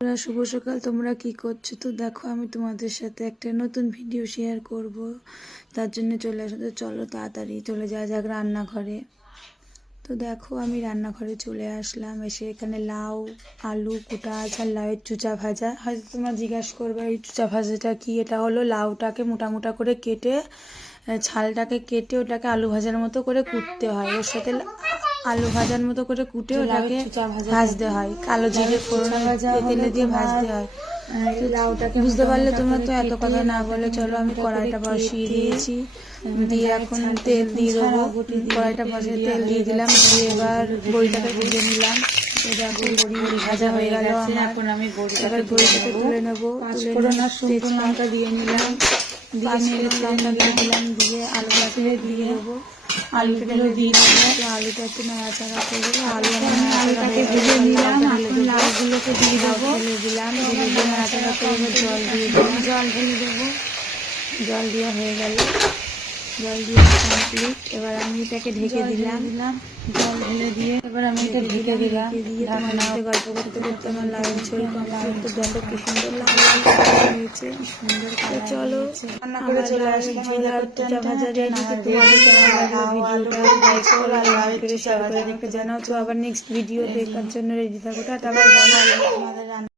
শুভ সকাল। তোমরা কি করছো? তো দেখো, আমি তোমাদের সাথে একটা নতুন ভিডিও শেয়ার করব, তার জন্য চলে আসো। তো চলো তাড়াতাড়ি চলে যাওয়া যাক রান্নাঘরে। তো দেখো, আমি রান্নাঘরে চলে আসলাম। এসে এখানে লাউ, আলু কুটা আছে আর লাউয়ের চুচা ভাজা। হয়তো তোমরা জিজ্ঞাসা করবে এই চুচা ভাজাটা কি। এটা হলো লাউটাকে মোটা মোটা করে কেটে, ছালটাকে কেটে ওটাকে আলু ভাজার মতো করে কুটতে হয়। ওর সাথে আলু ভাজার মতো করে কুটে ওটাকে ভাজতে হয়, কালো জিরে ফোড়ন তেলে দিয়ে ভাজতে হয়। লাউটাকে বুঝতে পারলে তোমরা? তো এত কথা না বলে চলো, আমি কড়াইটা বসিয়ে দিয়েছি, দিয়ে এখন তেল দিয়ে দেবো। কড়াইটা বসিয়ে তেল দিয়ে দিলাম, দিয়ে এবার বড়িটাকে ভেজে নিলাম। বড়ি ভাজা হয়ে গেল এখন আমি এবার বড়িটাকে তুলে নেবো। তেজপাতা দিয়ে নিলাম, দিয়ে নেড়ে লঙ্কা দিলাম, দিয়ে আলুটাকে দিয়ে দেবো। আলুগুলো দিয়ে দেবো, আলুটা একটু নাড়াচাড়া করে দেবো। আলুটাকে ভেজে নিলাম, এখন লাউগুলোকে দিয়ে দেবো। ঢেলে দিলাম, ঢেলে দিয়ে নাড়াচাড়া করে জল দিয়ে দিলাম, জল ঢেলে দেবো। জল দেওয়া হয়ে গেল, জল দিয়ে কমপ্লিট। এবার আমি এটাকে ঢেকে দিলাম, জল ঢেলে দিয়ে এবার আমি এটা ঢেকে দিলাম। দিয়ে তোমার সাথে গল্প করতে করতে আমার লাউয়ের ঝোল কমপ্লিট। তো দেখো কি সুন্দর লাউ হয়েছে, সুন্দর করে। চলো রান্না করে চলে আসলাম। ঝোল আর চুচা ভাজা রেডি। তোমাদের কেমন লাগলো ভিডিওটা? লাইক করে লাউ করে শেয়ার করে আমাকে জানাও। তো আবার নেক্সট ভিডিও দেখার জন্য রেডি থাকো। Tata, bye bye.